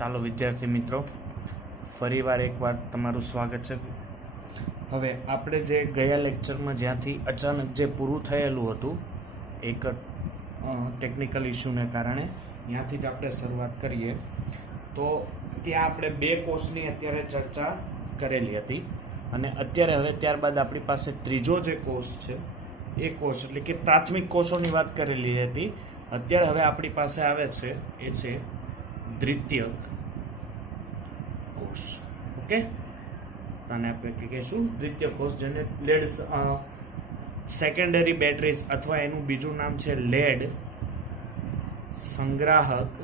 ચાલો વિદ્યાર્થી મિત્રો, ફરીવાર એકવાર તમારું સ્વાગત છે. હવે આપણે જે ગયા લેક્ચરમાં જ્યાંથી અચાનક જે પૂરું થયેલું હતું એક ટેકનિકલ ઇસ્યુને કારણે, ત્યાંથી જ આપણે શરૂઆત કરીએ. તો ત્યાં આપણે બે કોર્સની અત્યારે ચર્ચા કરેલી હતી અને અત્યારે હવે ત્યારબાદ આપણી પાસે ત્રીજો જે કોર્સ છે એ કોર્સ એટલે કે પ્રાથમિક કોર્સોની વાત કરેલી હતી. અત્યારે હવે આપણી પાસે આવે છે એ છે દ્વિતીયક કોર્સ. ઓકે, આને આપણે કહીશું દ્વિતીયક કોર્સ, જેને લેડ સેકન્ડરી બેટરીઝ અથવા એનું બીજું નામ છે લેડ સંગ્રાહક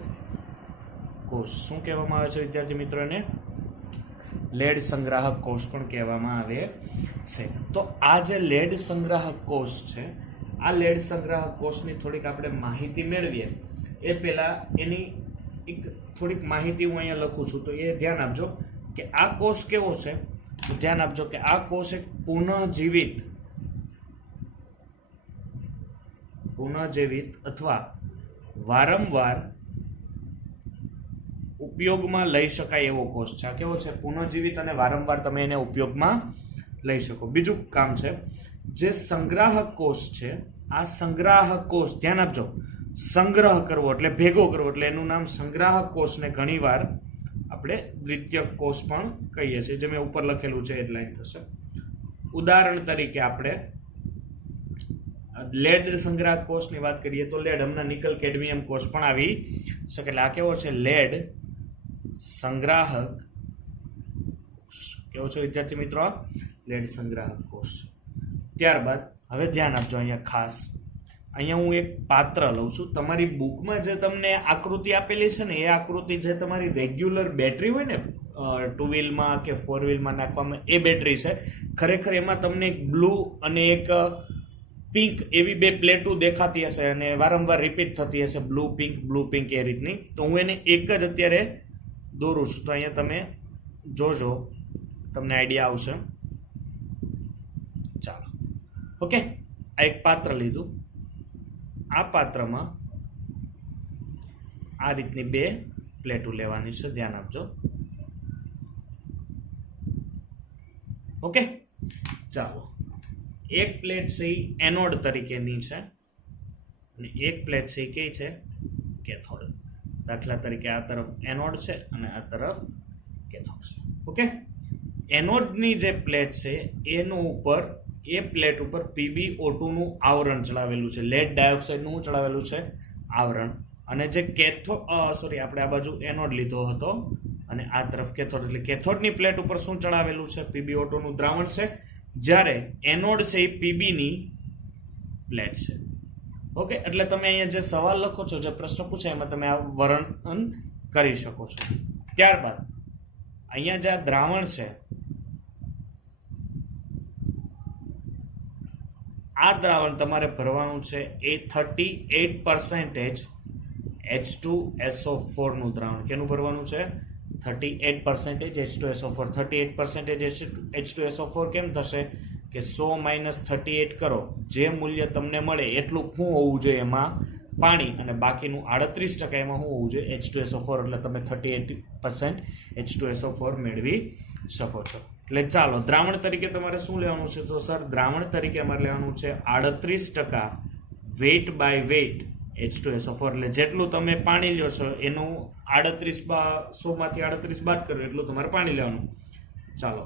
કોષ. શું કહેવામાં આવે છે વિદ્યાર્થી મિત્રોને? લેડ સંગ્રાહક કોષ પણ કહેવામાં આવે છે. તો આ જે લેડ સંગ્રાહક કોષ છે, આ લેડ સંગ્રાહક કોષની થોડીક આપણે માહિતી મેળવીએ એ પહેલા એની એક થોડીક માહિતી હું અહીંયા લખું છું, તો એ ધ્યાન આપજો કે આ કોષ કેવો છે. ધ્યાન આપજો કે આ કોષ એક પુનઃજીવિત અથવા વારંવાર ઉપયોગમાં લઈ શકાય એવો કોષ છે. આ કેવો છે? પુનઃજીવિત અને વારંવાર તમે એને ઉપયોગમાં લઈ શકો. બીજું કામ છે જે સંગ્રાહક કોષ છે, આ સંગ્રાહક કોષ, ધ્યાન આપજો, સંગ્રહ કરવો એટલે ભેગો કરવો, એટલે એનું નામ સંગ્રાહક કોષને ઘણીવાર આપણે દ્વિતીયક કોષ પણ કહીએ છીએ. જે મેં ઉપર લખેલું છે એટલા થશે. ઉદાહરણ તરીકે આપણે લેડ સંગ્રાહક કોષની વાત કરીએ તો લેડ, હમણાં નિકલ કેડમિયમ કોષ પણ આવી શકે. એટલે આ કેવો છે? લેડ સંગ્રાહક. કેવો છે વિદ્યાર્થી મિત્રો? લેડ સંગ્રાહક કોષ. ત્યારબાદ હવે ધ્યાન આપજો, અહીંયા ખાસ અહીંયા હું એક પાત્ર લઉં છું. તમારી બુકમાં જે તમને આકૃતિ આપેલી છે ને, એ આકૃતિ જે તમારી રેગ્યુલર બેટરી હોય ને, 2 વ્હીલમાં કે 4 વ્હીલમાં નાખવામાં, એ બેટરી છે. ખરેખર એમાં તમને એક બ્લુ અને એક પિંક એવી બે પ્લેટો દેખાતી હશે અને વારંવાર રિપીટ થતી હશે, બ્લુ પિંક એ રીતની. તો હું એને એક જ અત્યારે દોરું છું. તો અહીંયા તમે જોજો, તમને આઈડિયા આવશે. ચાલો, ઓકે, આ એક પાત્ર લીધું. આ પાત્રમાં આ રીતની બે પ્લેટો લેવાની છે, ધ્યાન આપજો. ઓકે, ચાલો, એક પ્લેટ છે એ એનોડ તરીકેની છે અને એક પ્લેટ છે એ કઈ છે? કેથોડ. દાખલા તરીકે આ તરફ એનોડ છે અને આ તરફ કેથોડ છે. ઓકે, એનોડની જે પ્લેટ છે એનું ઉપર, એ પ્લેટ ઉપર PbO2 નું આવરણ ચડાવેલું છે, લેડ ડાયોક્સાઇડનું ચડાવેલું છે આવરણ. અને જે આપણે આ બાજુ એનોડ લીધો હતો અને આ તરફ કેથોડ, એટલે કેથોડની પ્લેટ ઉપર શું ચડાવેલું છે? PbO2 નું દ્રાવણ છે. જ્યારે એનોડ છે એ Pb ની પ્લેટ છે. ઓકે, એટલે તમે અહીંયા જે સવાલ લખો છો, જે પ્રશ્ન પૂછાય, એમાં તમે આ વર્ણન કરી શકો છો. ત્યારબાદ અહીંયા જે આ દ્રાવણ છે, આ દ્રાવણ તમારે ભરવાનું છે એ 38% H2SO4 નું દ્રાવણ. કેનું ભરવાનું છે? 38% H2SO4. 38% H2SO4 કેમ થશે? કે 100 - 38 કરો, જે મૂલ્ય તમને મળે એટલું શું હોવું જોઈએ એમાં? પાણી. અને બાકીનું 38% એમાં શું હોવું જોઈએ? H2SO4. એટલે તમે 38% H2SO4 મેળવી શકો છો. એટલે ચાલો, દ્રાવણ તરીકે તમારે શું લેવાનું છે? તો સર, દ્રાવણ તરીકે અમારે લેવાનું છે 38% વેઇટ બાય વેઇટ H2SO4. એટલે જેટલું તમે પાણી લ્યો છો એનું 100 માંથી 38 બાદ કરો એટલું તમારે પાણી લેવાનું. ચાલો,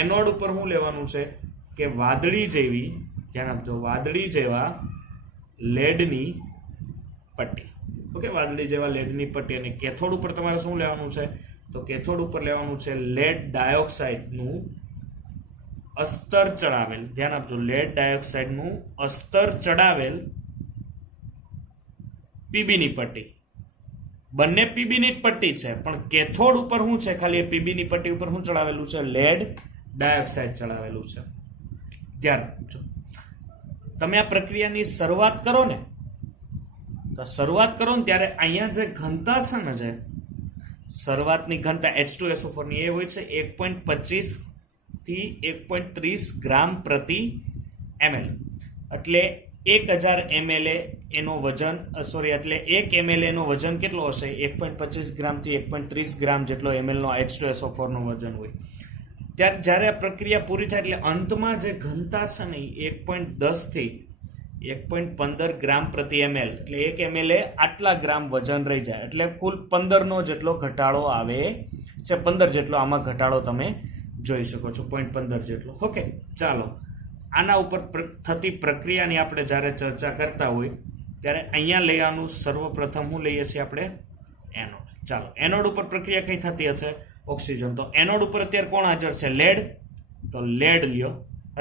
એનોડ ઉપર શું લેવાનું છે? કે વાદળી જેવી, ધ્યાન આપજો, વાદળી જેવા લેડની પટ્ટી. ઓકે, વાદળી જેવા લેડની પટ્ટી. અને કેથોડ ઉપર તમારે શું લેવાનું છે? તો કેથોડ ઉપર લેવાનું છે લેડ ડાયોક્સાઇડનું અસ્તર ચડાવેલ. ધ્યાન આપજો, લેડ ડાયોક્સાઇડનું અસ્તર ચડાવેલ પીબીની પટ્ટી. બંને પીબીની જ પટ્ટી છે, પણ કેથોડ ઉપર શું છે? ખાલી એ પીબીની પટ્ટી ઉપર શું ચડાવેલું છે? લેડ ડાયોક્સાઇડ ચડાવેલું છે. ધ્યાન આપજો, તમે આ પ્રક્રિયાની શરૂઆત કરો ને, તો શરૂઆત કરો ને ત્યારે અહીંયા જે ઘનતા છે ને, જે શરૂઆતની ઘનતા H2SO4 ની, એ હોય છે 1.25 થી 1.30 ગ્રામ પ્રતિ ml. એટલે 1000 ml એનો વજન સોરી એટલે 1 ml એનો વજન કેટલો હશે 1.25 ગ્રામથી 1.30 ગ્રામ જેટલો ml નો H2SO4 નું વજન હોય. ત્યારે જ્યારે આ પ્રક્રિયા પૂરી થાય એટલે અંતમાં જે ઘનતા છે ને 1.10 થી 1.15 ગ્રામ પ્રતિ ml એટલે 1 ml એ આટલા ગ્રામ વજન રહી જાય એટલે કુલ 15 નો જેટલો ઘટાડો આવે છે. 15 જેટલો આમાં ઘટાડો તમે જોઈ શકો છો 0.15 જેટલો. ઓકે, ચાલો આના ઉપર થતી પ્રક્રિયાની આપણે જ્યારે ચર્ચા કરતા હોય ત્યારે અહીંયા લેવાનું સર્વપ્રથમ હું લઈએ છીએ આપણે એનોડ. ચાલો એનોડ ઉપર પ્રક્રિયા કઈ થતી હશે ઓક્સિજન. તો એનોડ ઉપર અત્યારે કોણ હાજર છે લેડ. તો લેડ લ્યો.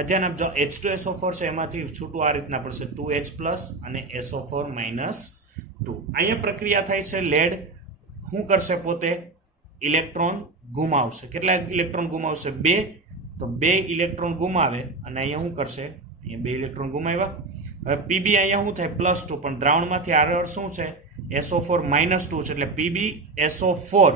ધ્યાન આપજો H2SO4 છે એમાંથી છૂટું આ રીતના પડશે 2H+ અને SO4 - 2. અહીંયા પ્રક્રિયા થાય છે લેડ શું કરશે પોતે ઇલેક્ટ્રોન ગુમાવશે. કેટલા ઇલેક્ટ્રોન ગુમાવશે 2. તો 2 ઇલેક્ટ્રોન ગુમાવે અને અહીંયા શું કરશે અહીંયા 2 ઇલેક્ટ્રોન ગુમાવ્યા. હવે Pb અહીંયા શું થાય +2 પણ દ્રાવણમાંથી આગળ શું છે SO4 - 2 છે એટલે PbSO4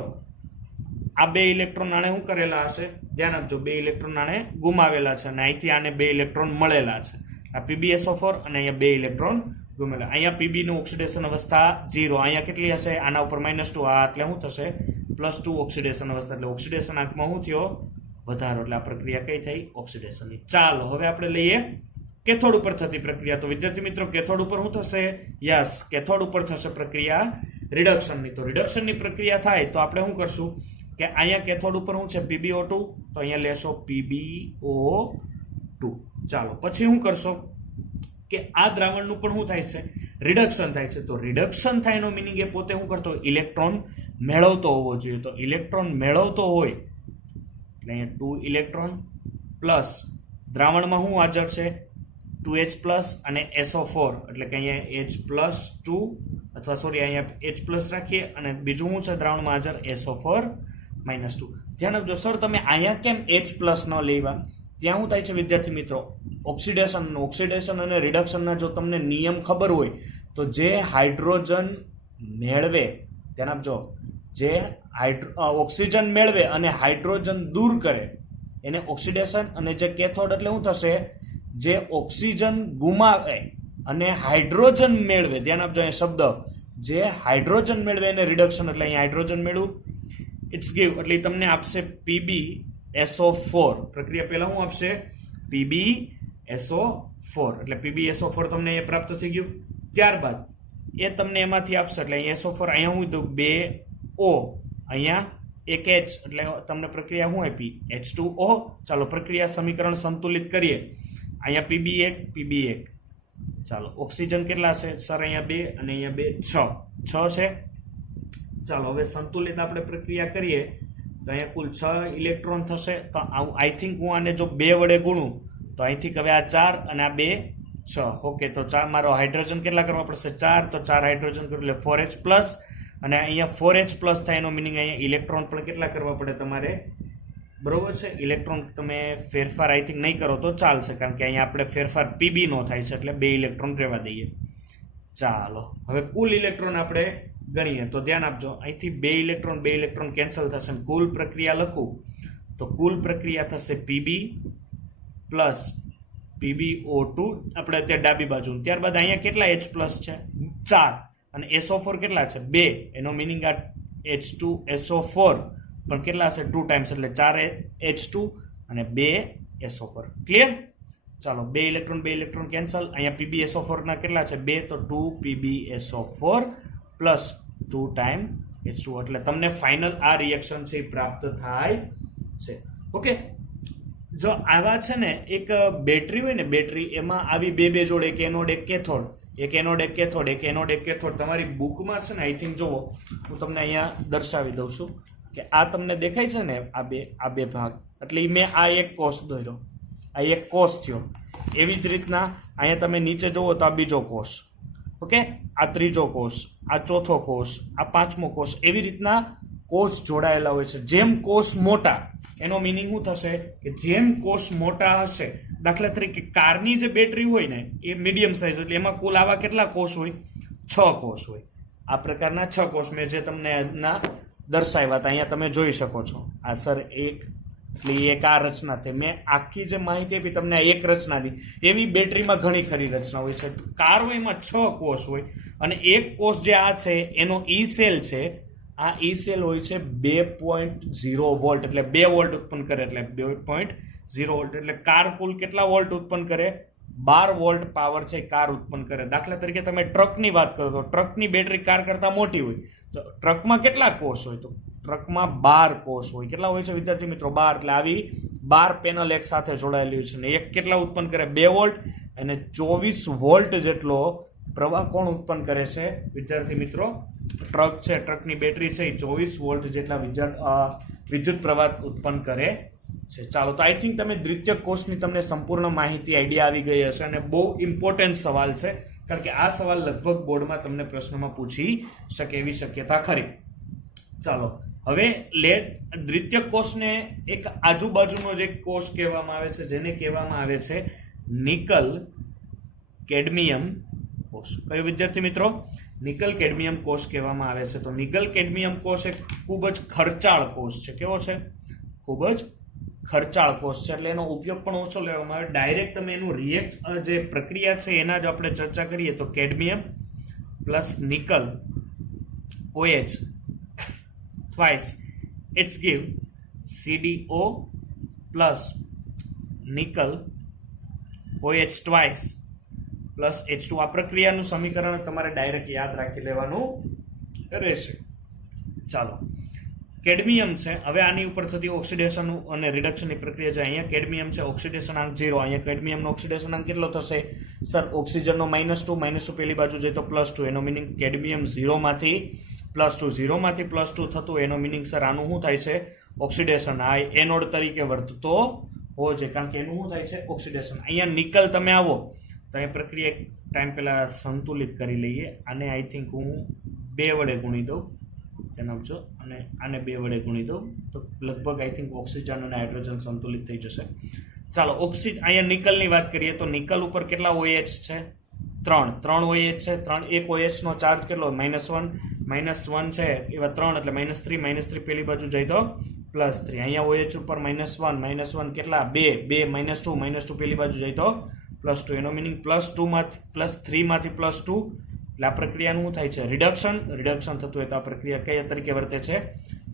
આ 2 ઇલેક્ટ્રોન આને શું કરેલા હશે ધ્યાન આપજો 2 ઇલેક્ટ્રોન આને ગુમાવેલા છે અને અહીંથી આને 2 ઇલેક્ટ્રોન મળેલા છે. આ PbSO4 અને અહીંયા 2 ઇલેક્ટ્રોન ગુમેલા. અહીંયા Pb નું ઓક્સિડેશન અવસ્થા 0. અહીંયા કેટલી હશે આના ઉપર -2 આ એટલે શું થશે +2 ઓક્સિડેશન અવસ્થા એટલે ઓક્સિડેશન આંકમાં શું થયો વધારો એટલે આ પ્રક્રિયા કઈ થઈ ઓક્સિડેશનની. ચાલો હવે આપણે લઈએ કેથોડ ઉપર થતી પ્રક્રિયા. તો વિદ્યાર્થી મિત્રો કેથોડ ઉપર શું થશે યસ કેથોડ ઉપર થશે પ્રક્રિયા રિડક્શનની. તો રિડક્શનની પ્રક્રિયા થાય તો આપણે શું કરશું કે અહીંયા કેથોડ ઉપર શું છે PbO2 તો અહીંયા લેશો PbO2. ચાલો પછી શું કરશો કે આ દ્રાવણનું પણ શું થાય છે રિડક્શન થાય છે. તો રિડક્શન થાય એનો મિનિંગ એ પોતે શું કરતો ઇલેક્ટ્રોન મેળવતો હોવો જોઈએ. તો ઇલેક્ટ્રોન મેળવતો હોય એટલે અહીંયા 2 ઇલેક્ટ્રોન પ્લસ દ્રાવણમાં શું હાજર છે 2H+ અને SO4 એટલે કે અહીંયા H+2 અથવા સોરી અહીંયા H+ રાખીએ અને બીજું શું છે દ્રાવણમાં હાજર SO4 - 2. ધ્યાન આપજો સર તમે અહીંયા કેમ H+ ન લેવા. ત્યાં શું થાય છે વિદ્યાર્થી મિત્રો ઓક્સિડેશન અને રિડક્શનના જો તમને નિયમ ખબર હોય તો જે હાઇડ્રોજન મેળવે ધ્યાન આપજો જે ઓક્સિજન મેળવે અને હાઇડ્રોજન દૂર કરે એને ઓક્સિડેશન અને જે કેથોડ એટલે શું થશે જે ઓક્સિજન ગુમાવે અને હાઇડ્રોજન મેળવે ધ્યાન આપજો એ શબ્દ જે હાઇડ્રોજન મેળવે એને રિડક્શન એટલે અહીંયા હાઇડ્રોજન મેળવું ઇટ્સ ગીવ એટલે તમને આપશે PbSO4. પ્રક્રિયા પહેલા શું આપશે PbSO4 એટલે PbSO4 તમને અહીંયા પ્રાપ્ત થઈ ગયું. ત્યારબાદ એ તમને એમાંથી આપશે એટલે અહીંયા SO4 અહીંયા હું દઉં 2O અહીંયા 1H એટલે તમને પ્રક્રિયા શું આપી H2O. ચાલો પ્રક્રિયા સમીકરણ સંતુલિત કરીએ. અહીંયા PB1 ચાલો ઓક્સિજન કેટલા છે સર અહીંયા 2 અને અહીંયા 2 6 છે. ચાલો હવે સંતુલિત આપણે પ્રક્રિયા કરીએ તો અહીંયા કુલ 6 ઇલેક્ટ્રોન થશે. તો આઈ થિંક હું આને જો 2 વડે ગુણું તો અહીંથી હવે આ 4 અને આ 2 6. ઓકે તો 4 મારો હાઇડ્રોજન કેટલા કરવા પડશે 4 તો 4 હાઇડ્રોજન કરું એટલે 4H+ અને અહીંયા 4H+ થાય એનો મિનિંગ અહીંયા ઇલેક્ટ્રોન પણ કેટલા કરવા પડે તમારે બરોબર છે. ઇલેક્ટ્રોન તમે ફેરફાર આઈ થિંક નહીં કરો તો ચાલશે કારણ કે અહીંયા આપણે ફેરફાર PB નો થાય છે એટલે 2 ઇલેક્ટ્રોન રહેવા દઈએ. ચાલો હવે કુલ ઇલેક્ટ્રોન આપણે ગણીએ તો ધ્યાન આપજો અહીંથી 2 ઇલેક્ટ્રોન કેન્સલ થશે કુલ પ્રક્રિયા લખું તો કુલ પ્રક્રિયા થશે PB પ્લસ PbO2 આપણે અત્યારે ડાબી બાજુ. ત્યારબાદ અહીંયા કેટલા H+ છે 4 અને SO4 કેટલા છે 2 એનો મિનિંગ આ H2SO4 પણ કેટલા હશે 2 ટાઈમ્સ એટલે 4H2 અને 2SO4. ક્લિયર. ચાલો 2 ઇલેક્ટ્રોન કેન્સલ. અહીંયા PbSO4 ના કેટલા છે 2 તો 2 PbSO4 પ્લસ 2 ટાઈમ H2 એટલે તમને ફાઇનલ આ રિએક્શન છે એ પ્રાપ્ત થાય છે. ઓકે જો આવા છે ને એક બેટરી હોય ને બેટરી એમાં આવી બે જોડે એક એનોડ એક કેથોડ એક એનોડ એક કેથોડ એક એનોડ એક કેથોડ તમારી બુકમાં છે ને આઈ થિંક જોવો હું તમને અહીંયા દર્શાવી દઉં છું કે આ તમને દેખાય છે ને આ બે ભાગ એટલે મેં આ એક કોષ દોર્યો આ એક કોષ થયો. એવી જ રીતના અહીંયા તમે નીચે જોવો તો આ બીજો કોષ ઓકે આ ત્રીજો કોષ આ ચોથો કોષ આ પાંચમો કોષ એવી રીતના કોષ જોડાયેલા હોય છે. જેમ કોષ મોટા એનો મિનિંગ શું થશે કે જેમ કોષ મોટા હશે દાખલા તરીકે કારની જે બેટરી હોય ને એ મીડિયમ સાઇઝ એટલે એમાં કુલ આવા કેટલા કોષ હોય 6 કોષ હોય. આ પ્રકારના 6 કોષ મેં જે તમને ના દર્શાવ્યા હતા અહીંયા તમે જોઈ શકો છો. આ સર 1 એટલે એ એક આ રચના થઈ. મેં આખી જે માહિતી આપી તમને આ એક રચનાની, એવી બેટરીમાં ઘણી ખરી રચના હોય છે. કાર હોય એમાં 6 કોષ હોય અને એક કોષ જે આ છે એનો ઈ સેલ છે. આ ઈ સેલ હોય છે 2.0 વોલ્ટ, એટલે 2 વોલ્ટ ઉત્પન્ન કરે. એટલે 2.0 વોલ્ટ એટલે કાર કુલ કેટલા વોલ્ટ ઉત્પન્ન કરે? 12 વોલ્ટ પાવર છે કાર ઉત્પન્ન કરે. દાખલા તરીકે તમે ટ્રકની વાત કરો તો ટ્રકની બેટરી કાર કરતા મોટી હોય, તો ટ્રકમાં કેટલા કોષ હોય? તો ટ્રકમાં 12 કોષ હોય. કેટલા હોય છે વિદ્યાર્થી મિત્રો? 12. એટલે આવી 12 પેનલ એક સાથે જોડાયેલી હોય છે ને એક કેટલા ઉત્પન્ન કરે? 2 વોલ્ટ. અને 24 વોલ્ટ જેટલો પ્રવાહ કોણ ઉત્પન્ન કરે છે વિદ્યાર્થી મિત્રો? ટ્રક છે, ટ્રકની બેટરી છે એ 24 વોલ્ટ જેટલા વિદ્યુત પ્રવાહ ઉત્પન્ન કરે છે. ચાલો, તો આઈ થિંક તમે દ્વિતીયક કોષની તમને સંપૂર્ણ માહિતી આઈડિયા આવી ગઈ હશે અને બહુ ઇમ્પોર્ટન્ટ સવાલ છે, કારણ કે આ સવાલ લગભગ બોર્ડમાં તમને પ્રશ્નમાં પૂછી શકે એવી શક્યતા ખરી. ચાલો, હવે દ્વિતીયક કોષને એક આજુબાજુનો જે કોષ કહેવામાં આવે છે, જેને કહેવામાં આવે છે નિકલ કેડમિયમ કોષ. કયો વિદ્યાર્થી મિત્રો? નિકલ કેડમિયમ કોષ કહેવામાં આવે છે. તો નિકલ કેડમિયમ કોષ એક ખૂબ જ ખર્ચાળ કોષ છે. કેવો છે? ખૂબ જ ખર્ચાળ કોષ છે. એટલે એનો ઉપયોગ પણ ઓછો લેવામાં આવે. ડાયરેક્ટ તમે એનું જે પ્રક્રિયા છે એના જ આપણે ચર્ચા કરીએ તો cadmium plus nickel OH twice it's give CdO plus nickel OH twice plus H2. આ પ્રક્રિયાનું સમીકરણ તમારે ડાયરેક્ટ યાદ રાખી લેવાનું રહેશે. ચાલો, કેડમિયમ છે. હવે આની ઉપર થતી ઓક્સિડેશન અને રિડક્શનની પ્રક્રિયા છે. અહીંયા કેડમિયમ છે, ઓક્સિડેશન અંક 0. અહીંયા કેડમિયમનો ઓક્સિડેશન અંક કેટલો થશે? સર, ઓક્સિજનનો -2 પેલી બાજુ જાય તો +2. એનો મિનિંગ કેડમિયમ 0 માંથી +2, 0 માંથી +2 થતું. એનો મિનિંગ સર આનું શું થાય છે? ઓક્સિડેશન. આ એનોડ તરીકે વર્તતો હોવો જોઈએ, કારણ કે એનું શું થાય છે? ઓક્સિડેશન. અહીંયા નિકલ તમે આવો તો એ પ્રક્રિયા ટાઈમ પહેલા સંતુલિત કરી લઈએ. આને આઈ થિંક હું 2 વડે ગુણી દઉં, જણાવજો, અને આને 2 વડે ગુણી દઉં તો લગભગ આઈ થિંક ઓક્સિજન અને હાઇડ્રોજન સંતુલિત થઈ જશે. ચાલો, અહીંયા નિકલની વાત કરીએ તો નિકલ ઉપર કેટલા OH છે? 3 OH છે. 1 OH નો ચાર્જ કેટલો? -1 છે એવા 3, એટલે -3 પેલી બાજુ જાય તો +3. અહીંયા OH ઉપર -1 કેટલા? 2 -2 પેલી બાજુ જાય તો +2. એનો મિનિંગ +3 માંથી +2. એટલે આ પ્રક્રિયાનું શું થાય છે? રિડક્શન થતું હોય તો આ પ્રક્રિયા કયા તરીકે વર્તે છે?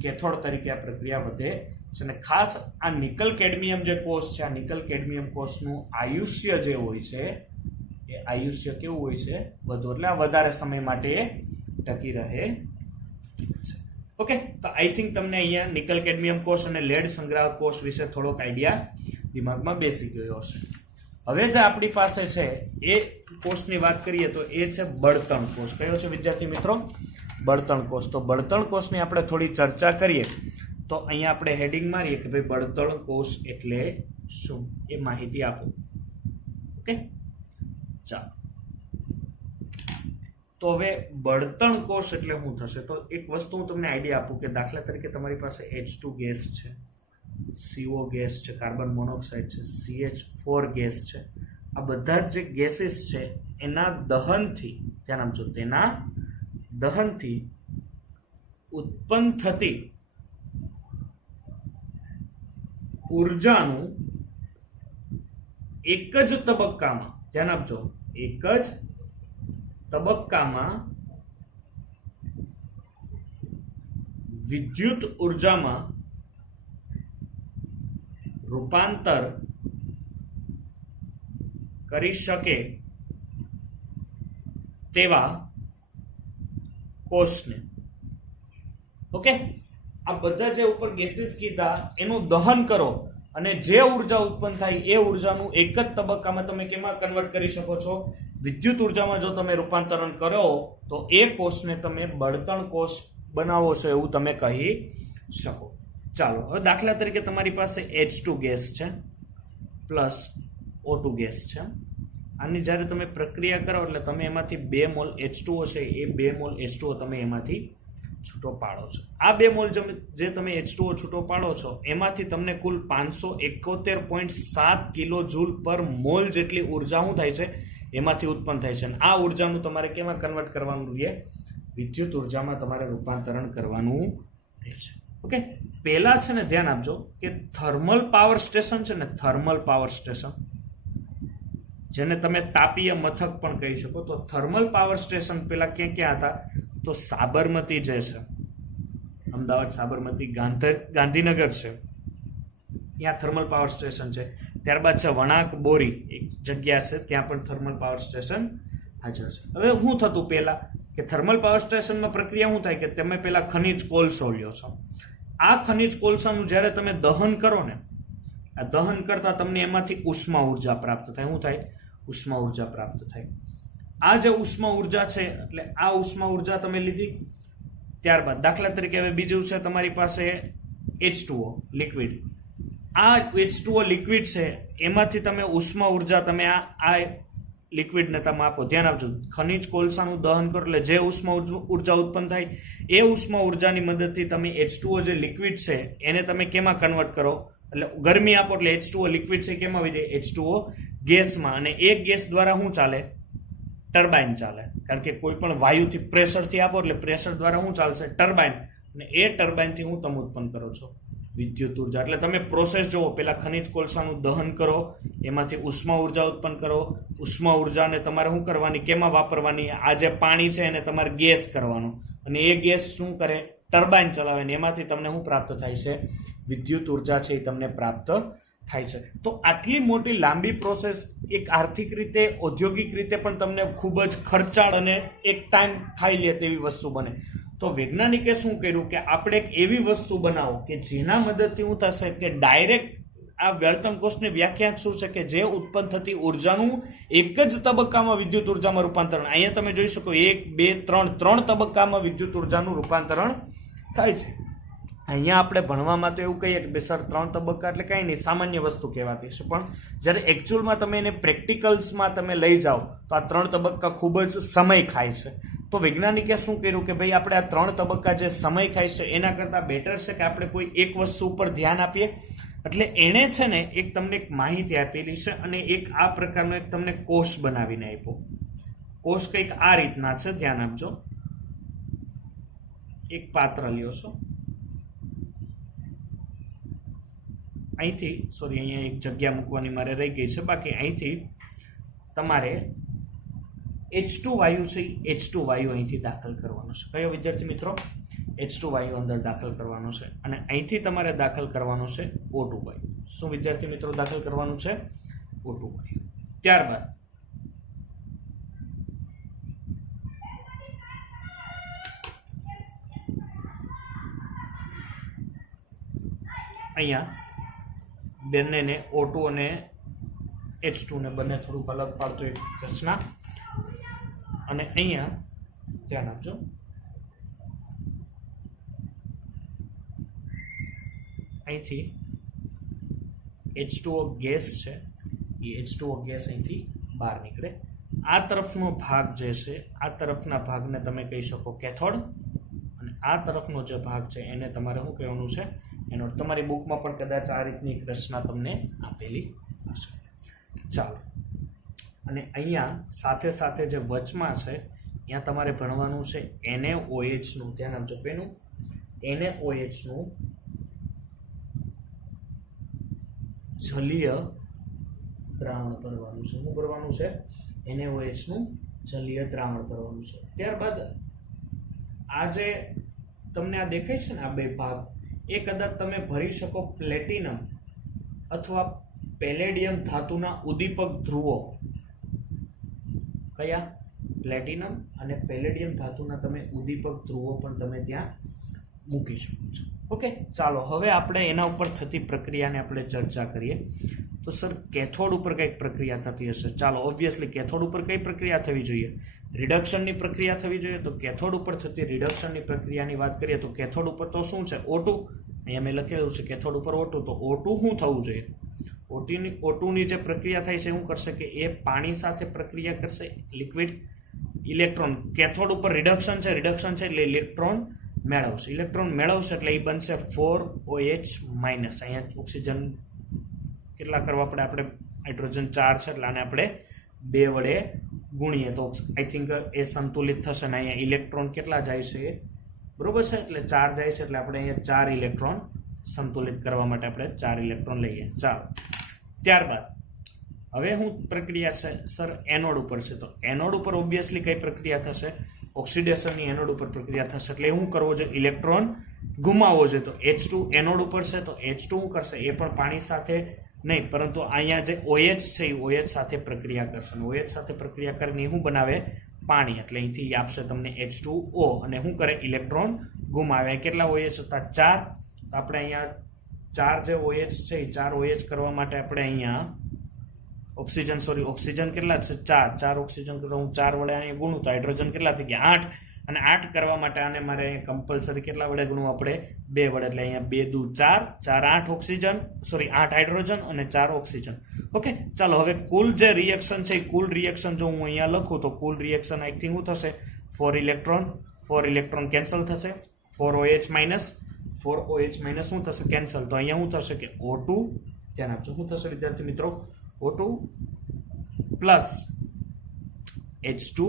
કેથોડ તરીકે આ પ્રક્રિયા વધે છે. અને ખાસ આ નિકલ કેડમિયમ જે કોષ છે, આ નિકલ કેડમિયમ કોષનું આયુષ્ય જે હોય છે એ આયુષ્ય કેવું હોય છે? વધુ. એટલે આ વધારે સમય માટે ટકી રહે છે. ઓકે, તો આઈ થિંક તમને અહીંયા નિકલ કેડમિયમ કોષ અને લેડ સંગ્રાહક કોષ વિશે થોડોક આઈડિયા દિમાગમાં બેસી ગયો હશે. હવે જે આપણી પાસે છે એ કોષની વાત કરીએ તો એ છે બળતણ કોષ. કયો છે વિદ્યાર્થી મિત્રો? બળતણ કોષ. તો બળતણ કોષની આપણે થોડી ચર્ચા કરીએ તો અહીંયા આપણે હેડિંગ મારીએ કે ભાઈ બળતણ કોષ એટલે શું, એ માહિતી આપો. ઓકે, ચાલો. તો હવે બળતણ કોષ એટલે શું થશે? તો એક વસ્તુ હું તમને આઈડિયા આપું કે દાખલા તરીકે તમારી પાસે H2 ગેસ છે, CO ગેસ છે, કાર્બન મોનોક્સાઇડ છે, CH4 ગેસ છે. આ બધા જે ગેસીસ છે એના દહનથી, ધ્યાન આપજો, તેના દહનથી ઉત્પન્ન થતી ઉર્જાનું એક જ તબક્કામાં, ધ્યાન આપજો, એક જ તબક્કામાં વિદ્યુત ઉર્જામાં રૂપાંતર કરી શકે તેવા કોષને. ઓકે, આ બધા જે ઉપર ગેસીસ કીધા એનું દહન કરો અને જે ઉર્જા ઉત્પન્ન થાય એ ઉર્જાનું એક જ તબક્કામાં તમે કેમાં કન્વર્ટ કરી શકો છો? વિદ્યુત ઉર્જામાં જો તમે રૂપાંતરણ કરો તો એ કોષને તમે બળતણ કોષ બનાવો છો એવું તમે કહી શકો. ચાલો, હવે દાખલા તરીકે તમારી પાસે H2 ગેસ છે પ્લસ O2 ગેસ છે. આની જ્યારે તમે પ્રક્રિયા કરો એટલે તમે એમાંથી 2 મોલ H2O છે એ 2 મોલ H2O તમે એમાંથી છૂટો પાડો છો. આ 2 મોલ જે તમે H2O છૂટો પાડો છો એમાંથી તમને કુલ 571.7 કિલો જૂલ પર મોલ જેટલી ઉર્જા શું થાય છે? એમાંથી ઉત્પન્ન થાય છે. અને આ ઉર્જાનું તમારે કેમાં કન્વર્ટ કરવાનું રહે? વિદ્યુત ઉર્જામાં તમારે રૂપાંતરણ કરવાનું રહે છે. ઓકે, પહેલા છે ને ધ્યાન આપજો કે થર્મલ પાવર સ્ટેશન છે ને, થર્મલ પાવર સ્ટેશન જેને તમે તાપીય મથક પણ કહી શકો, તો થર્મલ પાવર સ્ટેશન પેલા ક્યાં ક્યાં હતા? તો સાબરમતી જે છે, અમદાવાદ સાબરમતી ગાંધીનગર છે, ત્યાં થર્મલ પાવર સ્ટેશન છે. ત્યારબાદ છે વણાક બોરી એક જગ્યા છે, ત્યાં પણ થર્મલ પાવર સ્ટેશન હાજર છે. હવે શું થતું પહેલા કે થર્મલ પાવર સ્ટેશનમાં પ્રક્રિયા શું થાય કે તમે પહેલા ખનિજ કોલસો લ્યો છો. આ ખનિજ કોલસાનું જ્યારે તમે દહન કરો ને, આ દહન કરતા તમને એમાંથી ઉષ્મા ઉર્જા પ્રાપ્ત થાય. શું થાય? ઉષ્મા ઉર્જા પ્રાપ્ત થાય. આ જે ઉષ્મા ઉર્જા છે, એટલે આ ઉષ્મા ઉર્જા તમે લીધી. ત્યારબાદ દાખલા તરીકે હવે બીજું છે તમારી પાસે H2O લિક્વિડ. આ H2O લિક્વિડ છે, એમાંથી તમે ઉષ્મા ઉર્જા તમે આ લિક્વિડને તમે આપો. ધ્યાન આપજો, ખનિજ કોલસાનું દહન કરો એટલે જે ઉષ્મા ઉર્જા ઉત્પન્ન થાય એ ઉષ્મા ઉર્જાની મદદથી તમે H2O જે લિક્વિડ છે એને તમે કેમાં કન્વર્ટ કરો? એટલે ગરમી આપો એટલે H2O લિક્વિડ છે કેમાં આવી જાય? H2O ગેસમાં. અને એ ગેસ દ્વારા શું ચાલે? ટર્બાઇન ચાલે. કારણ કે કોઈ પણ વાયુથી પ્રેશરથી આપો એટલે પ્રેશર દ્વારા શું ચાલશે? ટર્બાઇન. અને એ ટર્બાઇનથી હું તમે ઉત્પન્ન કરો છો? વિદ્યુત ઉર્જા. એટલે તમે પ્રોસેસ જુઓ, પેલા ખનિજ કોલસાનું દહન કરો, એમાંથી ઉષ્મા ઉર્જા ઉત્પન્ન કરો. ઉષ્મા ઉર્જાને તમારે શું કરવાની? કેમાં વાપરવાની? આ જે પાણી છે એને તમારે ગેસ કરવાનો, અને એ ગેસ શું કરે? ટર્બાઇન ચલાવે, ને એમાંથી તમને શું પ્રાપ્ત થાય છે? વિદ્યુત ઉર્જા છે એ તમને પ્રાપ્ત થાય છે. તો આટલી મોટી લાંબી પ્રોસેસ એક આર્થિક રીતે, ઔદ્યોગિક રીતે પણ તમને ખૂબ જ ખર્ચાળ અને એક ટાઈમ ખાઈ લે તેવી વસ્તુ બને. તો વૈજ્ઞાનિકે શું કર્યું કે આપણે એક એવી વસ્તુ બનાવો કે જેના મદદથી શું થશે કે ડાયરેક્ટ આ વર્તન કોષની વ્યાખ્યા શું છે કે જે ઉત્પન્ન થતી ઉર્જાનું એક જ તબક્કામાં વિદ્યુત ઉર્જામાં રૂપાંતરણ. અહીંયા તમે જોઈ શકો 1, 2, 3 તબક્કામાં વિદ્યુત ઉર્જાનું રૂપાંતરણ થાય છે. અહીંયા આપણે ભણવામાં તો એવું કહીએ કે સર 3 તબક્કા એટલે કંઈ નહીં, સામાન્ય વસ્તુ કહેવાતી છે, પણ જ્યારે એકચ્યુઅલમાં તમે એને પ્રેક્ટિકલ્સમાં તમે લઈ જાઓ તો આ 3 તબક્કા ખૂબ જ સમય ખાય છે. તો વૈજ્ઞાનિકે શું કર્યું કે ભાઈ આપણે આ 3 તબક્કા જે સમય ખાય છે એના કરતાં બેટર છે કે આપણે કોઈ એક વસ્તુ ઉપર ધ્યાન આપીએ. એટલે એણે છે ને એક તમને એક માહિતી આપેલી છે, અને એક આ પ્રકારનો એક તમને કોષ બનાવીને આપ્યો. કોષ કંઈક આ રીતના છે, ધ્યાન આપજો. એક પાત્ર લ્યો છો, અહીંથી સોરી અહીંયા એક જગ્યા મૂકવાની મારે રહી ગઈ છે, બાકી અહીંથી તમારે H2 વાયુ છે, H2 વાયુ અહીંથી દાખલ કરવાનો છે. કયો વિદ્યાર્થી મિત્રો? H2 વાયુ અંદર દાખલ કરવાનો છે, અને અહીંથી તમારે દાખલ કરવાનો છે O2 વાયુ. શું વિદ્યાર્થી મિત્રો દાખલ કરવાનું છે? O2 વાયુ. ત્યારબાદ અહીંયા બંનેને O2 અને H2 ને બંને થોડુંક અલગ પાડતું એક રચના, અને અહીંયા ધ્યાન આપજો, અહીંથી H2O ગેસ છે, એ H2O ગેસ અહીંથી બહાર નીકળે. આ તરફનો ભાગ જે છે, આ તરફના ભાગને તમે કહી શકો કેથોડ, અને આ તરફનો જે ભાગ છે એને તમારે શું કહેવાનું છે? એનો તમારી બુકમાં પણ કદાચ આ રીતની એક રચના તમને આપેલી હશે. ચાલો, અને અહીંયા સાથે સાથે જે વચમાં છે ત્યાં તમારે ભણવાનું છે NaOH નું. ધ્યાન આપજો, પેનું NaOH નું જલીય દ્રાવણ ભરવાનું છે. શું ભરવાનું છે? NaOH નું જલીય દ્રાવણ ભરવાનું છે. ત્યારબાદ આ જે તમને આ દેખાય છે ને આ બે ભાગ, એ કદાચ તમે ભરી શકો પ્લેટિનમ અથવા પેલેડિયમ ધાતુના ઉદ્દીપક ધ્રુવો. કયા? પ્લેટિનમ અને પેલેડિયમ ધાતુના તમે ઉદ્દીપક ધ્રુવો પણ તમે ત્યાં મૂકી શકો છો. ઓકે, ચાલો હવે આપણે એના ઉપર થતી પ્રક્રિયાને આપણે ચર્ચા કરીએ. તો સર કેથોડ ઉપર કઈક પ્રક્રિયા થતી હશે. ચાલો, ઓબ્વિયસલી કેથોડ ઉપર કઈ પ્રક્રિયા થવી જોઈએ? રિડક્શનની પ્રક્રિયા થવી જોઈએ. તો કેથોડ ઉપર થતી રિડક્શનની પ્રક્રિયાની વાત કરીએ તો કેથોડ ઉપર તો શું છે? O2. અહીંયા મેં લખેલું છે કેથોડ ઉપર O2. તો O2 શું થવું જોઈએ? O2 ની જે પ્રક્રિયા થાય છે શું કરશે કે એ પાણી સાથે પ્રક્રિયા કરશે, લિક્વિડ ઇલેક્ટ્રોન. કેથોડ ઉપર રિડક્શન છે, રિડક્શન છે એટલે ઇલેક્ટ્રોન મેળવશે. ઇલેક્ટ્રોન મેળવશે એટલે એ બનશે 4OH માઇનસ. અહીંયા ઓક્સિજન કેટલા કરવા પડે? આપણે હાઇડ્રોજન 4 છે એટલે આને આપણે 2 વડે ગુણીએ તો આઈ થિંક એ સંતુલિત થશે. ને અહીંયા ઇલેક્ટ્રોન કેટલા જાય છે? બરોબર છે. એટલે 4 જાય છે એટલે આપણે અહીંયા 4 ઇલેક્ટ્રોન સંતુલિત કરવા માટે આપણે 4 ઇલેક્ટ્રોન લઈએ. ચાલો, ત્યારબાદ હવે હું પ્રક્રિયા છે સર એનોડ ઉપર છે, તો એનોડ ઉપર ઓબ્વિયસલી કઈ પ્રક્રિયા થશે? ઓક્સિડેશનની એનોડ ઉપર પ્રક્રિયા થશે. એટલે શું કરવો જોઈએ? ઇલેક્ટ્રોન ગુમાવવો જોઈએ. તો H2 એનોડ ઉપર છે, તો H2 શું કરશે? એ પણ પાણી સાથે નહીં, પરંતુ અહીંયા જે OH છે એ OH સાથે પ્રક્રિયા કરશે. OH સાથે પ્રક્રિયા કરીને શું બનાવે? પાણી. એટલે અહીંથી આપશે તમને H2O અને શું કરે? ઇલેક્ટ્રોન ગુમાવે. કેટલા OH હતા? 4. તો આપણે અહીંયા 4 જે OH છે એ 4 OH કરવા માટે આપણે અહીંયા ઓક્સિજન કેટલા છે? 4 ઓક્સિજન કરવા હું 4 વડે અહીંયા ગુણું તો હાઇડ્રોજન કેટલા થઈ ગયા? 8. અને 8 કરવા માટે આને મારે અહીંયા કમ્પલસરી કેટલા વડે ગુણવું? આપણે 2 વડે. એટલે અહીંયા 2 દુ 4, 4 8 ઓક્સિજન, 8 હાઇડ્રોજન અને 4 ઓક્સિજન. ઓકે, ચાલો હવે કુલ જે રિએક્શન છે એ કુલ રિએક્શન જો હું અહીંયા લખું તો કુલ રિએક્શન આઈ થિંક શું થશે? 4 ઇલેક્ટ્રોન કેન્સલ થશે. 4OH માઇનસ શું થશે? કેન્સલ. તો અહીંયા શું થશે કે O2, ધ્યાન આપજો, શું થશે વિદ્યાર્થી મિત્રો? O2 પ્લસ H2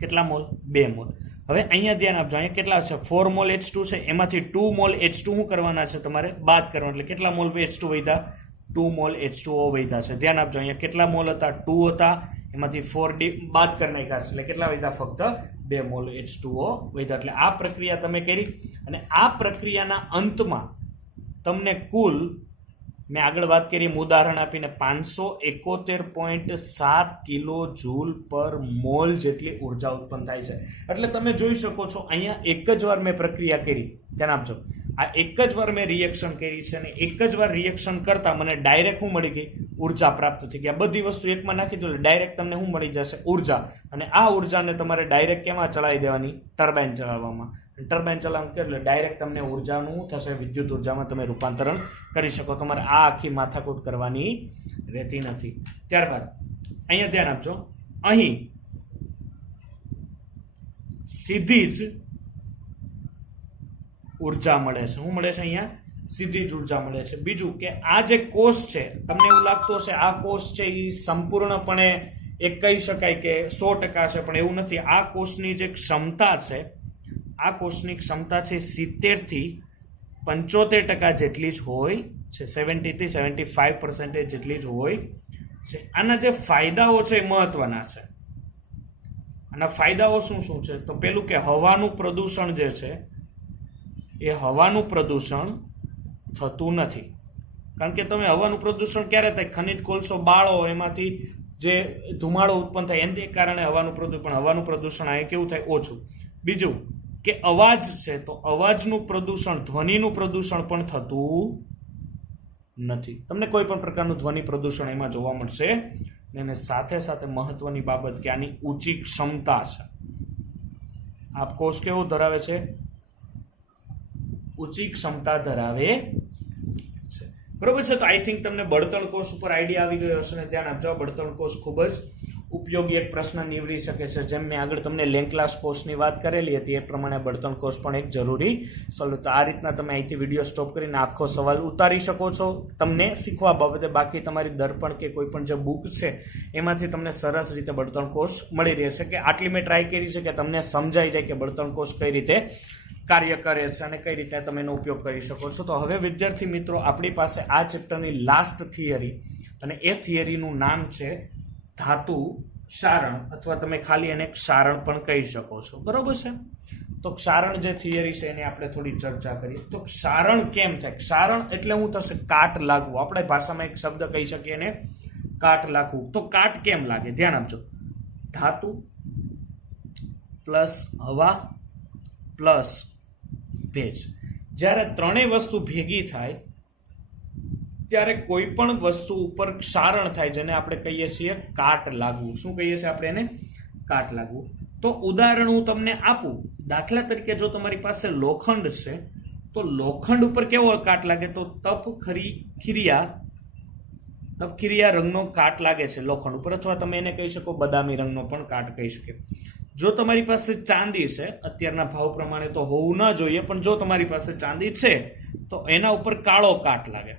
કેટલા મોલ? 2 મોલ. હવે અહીંયા ધ્યાન આપજો, અહીંયા કેટલા છે? 4 મોલ H2 છે, એમાંથી 2 મોલ H2 શું કરવાના છે? તમારે બાદ કરવાના. એટલે કેટલા મોલ H2 વધ્યા? 2 મોલ H2O વધ્યા છે. ધ્યાન આપજો, અહીંયા કેટલા મોલ હતા? 2 હતા, એમાંથી 4D બાદ કરી નાખ્યા છે. એટલે કેટલા વધ્યા? ફક્ત 2 મોલ H2O વધ્યા. એટલે આ પ્રક્રિયા તમે કરી અને આ પ્રક્રિયાના અંતમાં તમને કુલ, મેં આગળ વાત કરી ઉદાહરણ આપીને, 571.7 કિલો જૂલ પર મોલ જેટલી ઉર્જા ઉત્પન્ન થાય છે. એટલે તમે જોઈ શકો છો અહીંયા એક જ વાર મેં પ્રક્રિયા કરી. ધ્યાન આપજો, આ એક જ વાર મેં રિએક્શન કરી છે અને એક જ વાર રિએક્શન કરતા મને ડાયરેક્ટ શું મળી ગઈ? ઉર્જા પ્રાપ્ત થઈ ગઈ. આ બધી વસ્તુ એકમાં નાખી દો એટલે ડાયરેક્ટ તમને શું મળી જશે? ઉર્જા. અને આ ઉર્જાને તમારે ડાયરેક્ટ કેમાં ચલાવી દેવાની? ટર્બાઇન ચલાવવામાં. ટર્બાઇન ચલાવવાનું એટલે ડાયરેક્ટ તમને ઉર્જાનું થશે, વિદ્યુત ઉર્જામાં તમે રૂપાંતરણ કરી શકો. તમારે આ આખી માથાકૂટ કરવાની રહેતી નથી. ત્યારબાદ અહીંયા ધ્યાન આપજો, અહીં સીધી જ ઉર્જા મળે છે. શું મળે છે? અહીંયા સીધી જ ઉર્જા મળે છે. બીજું કે આ જે કોષ છે, તમને એવું લાગતું હશે આ કોષ છે એ સંપૂર્ણપણે એક કહી શકાય કે 100% છે, પણ એવું નથી. આ કોષની જે ક્ષમતા છે, આ કોષની ક્ષમતા છે 70 થી 75% જેટલી જ હોય છે. 70 થી 75% જેટલી જ હોય છે. આના જે ફાયદાઓ છે એ મહત્વના છે. આના ફાયદાઓ શું શું છે? તો પેલું કે હવાનું પ્રદૂષણ જે છે એ હવાનું પ્રદૂષણ થતું નથી. કારણ કે તમે હવાનું પ્રદૂષણ ક્યારે થાય? ખનિજ કોલસો બાળો, એમાંથી જે ધુમાડો ઉત્પન્ન થાય એને કારણે હવાનું પ્રદૂષણ, પણ હવાનું પ્રદૂષણ આ કેવું થાય? ઓછું. બીજું કે અવાજ છે, તો અવાજનું પ્રદૂષણ, ધ્વનિનું પ્રદૂષણ પણ થતું નથી. તમને કોઈ પણ પ્રકારનું ધ્વનિ પ્રદૂષણ એમાં જોવા મળશે. અને સાથે સાથે મહત્વની બાબત કે આની ઊંચી ક્ષમતા છે. આ કોષ કેવો ધરાવે છે? ઊંચી ક્ષમતા ધરાવે છે. બરોબર છે. તો આઈ થિંક તમને બળતણ કોષ ઉપર આઈડિયા આવી ગયો હશે. ને ધ્યાન આપજો, બળતણ કોષ ખૂબ જ ઉપયોગી એક પ્રશ્ન નીવડી શકે છે. જેમ મેં આગળ તમને લેન્કલાસ કોષની વાત કરેલી હતી એ પ્રમાણે બળતણ કોષ પણ એક જરૂરી સોલ્વ. તો આ રીતના તમે અહીંથી વિડીયો સ્ટોપ કરીને આખો સવાલ ઉતારી શકો છો તમને શીખવા બાબતે. બાકી તમારી દર્પણ કે કોઈ પણ જે બુક છે એમાંથી તમને સરસ રીતે બળતણ કોષ મળી રહેશે. કે આટલી મેં ટ્રાય કરી છે કે તમને સમજાઈ જાય કે બળતણ કોષ કઈ રીતે કાર્ય કરે છે અને કઈ રીતે તમે એનો ઉપયોગ કરી શકો છો. તો હવે વિદ્યાર્થી મિત્રો, આપણી પાસે આ ચેપ્ટરની લાસ્ટ થિયરી, અને એ થિયરીનું નામ છે ધાતુ ક્ષારણ, અથવા તમે ખાલી એને ક્ષારણ પણ કહી શકો છો. બરોબર છે. તો ક્ષારણ જે થિયરી છે એની આપણે થોડી ચર્ચા કરીએ. તો ક્ષારણ કેમ થાય? ક્ષારણ એટલે શું થશે? કાટ લાગવું. આપણે ભાષામાં એક શબ્દ કહી શકીએ એને કાટ લાગવું. તો કાટ કેમ લાગે? ધ્યાન આપજો, ધાતુ પ્લસ હવા પ્લસ ભેજ, જ્યારે ત્રણેય વસ્તુ ભેગી થાય ત્યારે કોઈ પણ વસ્તુ ઉપર ક્ષારણ થાય, જેને આપણે કહીએ છીએ કાટ લાગવું. શું કહીએ છીએ આપણે એને? કાટ લાગવું. તો ઉદાહરણ હું તમને આપું. દાખલા તરીકે જો તમારી પાસે લોખંડ છે તો લોખંડ ઉપર કેવો કાટ લાગે? તો તપખીરિયા રંગનો કાટ લાગે છે લોખંડ ઉપર, અથવા તમે એને કહી શકો બદામી રંગનો પણ કાટ કહી શકે. જો તમારી પાસે ચાંદી છે, અત્યારના ભાવ પ્રમાણે તો હોવું ન જોઈએ, પણ જો તમારી પાસે ચાંદી છે તો એના ઉપર કાળો કાટ લાગે.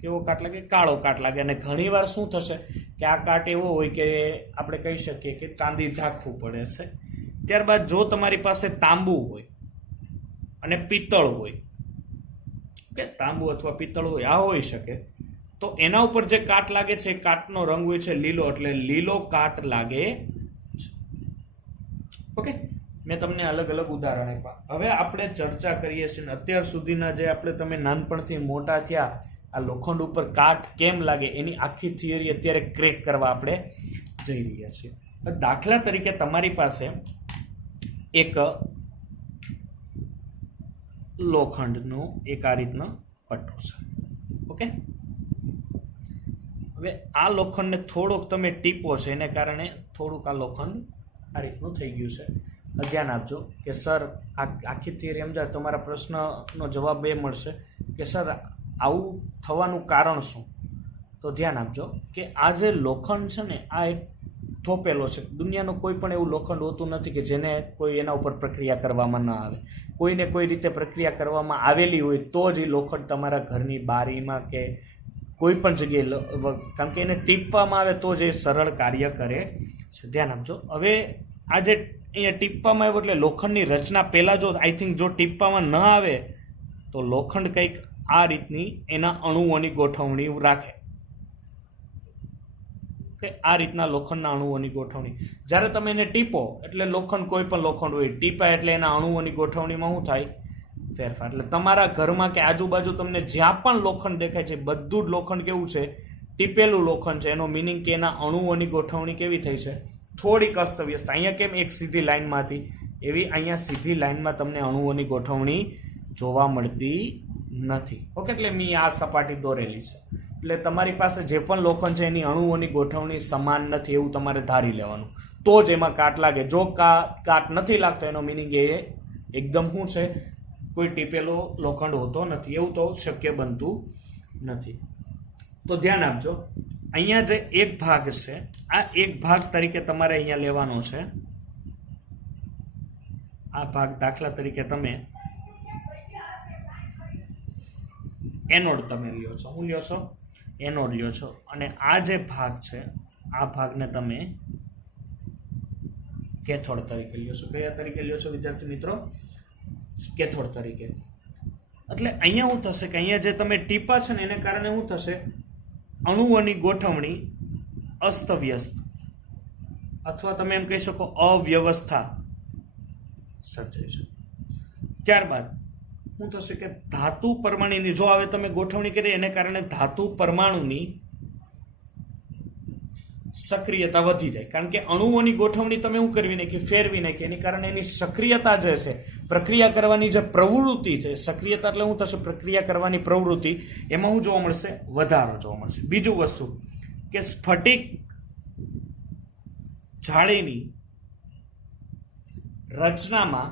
કેવો કાટ લાગે? કાળો કાટ લાગે. અને ઘણી વાર શું થશે કે આ કાટ એવો હોય કે આપણે કહી શકીએ કે ચાંદી ઝાંખવું પડે છે. ત્યારબાદ જો તમારી પાસે તાંબુ હોય અને પિત્તળ હોય, ઓકે, તાંબુ અથવા પિત્તળ હોય, આ હોઈ શકે, તો એના ઉપર જે કાટ લાગે છે એ કાટનો રંગ હોય છે લીલો, એટલે લીલો કાટ લાગે છે. ઓકે, મેં તમને અલગ અલગ ઉદાહરણ આપ્યા. હવે આપણે ચર્ચા કરીએ છીએ અત્યાર સુધીના જે આપણે તમે નાનપણથી મોટા થયા આ લોખંડ ઉપર કાટ કેમ લાગે એની આખી થિયરી અત્યારે ક્રેક કરવા આપણે જઈ રહ્યા છીએ. દાખલા તરીકે તમારી પાસે એક લોખંડનો એક આ રીતનો પટ્ટો છે, ઓકે. હવે આ લોખંડને થોડોક તમે ટીપો છે એને કારણે થોડુંક આ લોખંડ આ રીતનું થઈ ગયું છે. ધ્યાન આપજો કે સર આખી થિયરી સમજાય તમારા પ્રશ્નનો જવાબ એ મળશે કે સર આવું થવાનું કારણ શું. તો ધ્યાન આપજો કે આ જે લોખંડ છે ને આ એક થોપેલો છે. દુનિયાનું કોઈ પણ એવું લોખંડ હોતું નથી કે જેને કોઈ એના ઉપર પ્રક્રિયા કરવામાં ના આવે. કોઈને કોઈ રીતે પ્રક્રિયા કરવામાં આવેલી હોય તો જ એ લોખંડ તમારા ઘરની બારીમાં કે કોઈ પણ જગ્યાએ, કારણ કે એને ટીપવામાં આવે તો જ એ સરળ કાર્ય કરે છે. ધ્યાન આપજો. હવે આ જે અહીંયા ટીપવામાં આવ્યો એટલે લોખંડની રચના પહેલાં જો આઈ થિંક જો ટીપવામાં ન આવે તો લોખંડ કંઈક આ રીતની એના અણુઓની ગોઠવણી રાખે, કે આ રીતના લોખંડના અણુઓની ગોઠવણી. જ્યારે તમે એને ટીપો એટલે લોખંડ કોઈ પણ લોખંડ હોય ટીપાય એટલે એના અણુઓની ગોઠવણીમાં શું થાય? ફેરફાર. એટલે તમારા ઘરમાં કે આજુબાજુ તમને જ્યાં પણ લોખંડ દેખાય છે બધું જ લોખંડ કેવું છે? ટીપેલું લોખંડ છે. એનો મિનિંગ કે એના અણુઓની ગોઠવણી કેવી થઈ છે? થોડીક અસ્તવ્યસ્ત. અહીંયા કેમ એક સીધી લાઈનમાંથી એવી અહીંયા સીધી લાઈનમાં તમને અણુઓની ગોઠવણી જોવા મળતી નથી, ઓકે. એટલે મેં આ સપાટી દોરેલી છે એટલે તમારી પાસે જે પણ લોખંડ છે એની અણુઓની ગોઠવણી સમાન નથી એવું તમારે ધારી લેવાનું, તો જ એમાં કાટ લાગે. જો કાટ નથી લાગતો એનો મિનિંગ એ એકદમ શું છે? કોઈ ટીપેલો લોખંડ હોતો નથી, એવું તો શક્ય બનતું નથી. તો ધ્યાન આપજો, અહીંયા જે એક ભાગ છે આ એક ભાગ તરીકે તમારે અહીંયા લેવાનો છે. આ ભાગ દાખલા તરીકે તમે એનોડ તમે લ્યો છો. શું લ્યો છો? એનોડ લ્યો છો. અને આ જે ભાગ છે આ ભાગને તમે કેથોડ તરીકે લ્યો છો. કયા તરીકે લ્યો છો વિદ્યાર્થી મિત્રો? કેથોડ તરીકે. એટલે અહીંયા શું થશે કે અહીંયા જે તમે ટીપા છે ને એને કારણે શું થશે? અણુઓની ગોઠવણી અસ્તવ્યસ્ત અથવા તમે એમ કહી શકો અવ્યવસ્થા સર્જાય છે. ત્યારબાદ શું થશે કે ધાતુ પરમાણુની જો હવે તમે ગોઠવણી કરી એને કારણે ધાતુ પરમાણુની સક્રિયતા વધી જાય, કારણ કે અણુઓની ગોઠવણી તમે શું કરવી નાખી? ફેરવી નાખી. એની કારણે એની સક્રિયતા જે છે, પ્રક્રિયા કરવાની જે પ્રવૃત્તિ છે, સક્રિયતા એટલે શું થશે? પ્રક્રિયા કરવાની પ્રવૃત્તિ, એમાં શું જોવા મળશે? વધારો જોવા મળશે. બીજું વસ્તુ કે સ્ફટિક જાળીની રચનામાં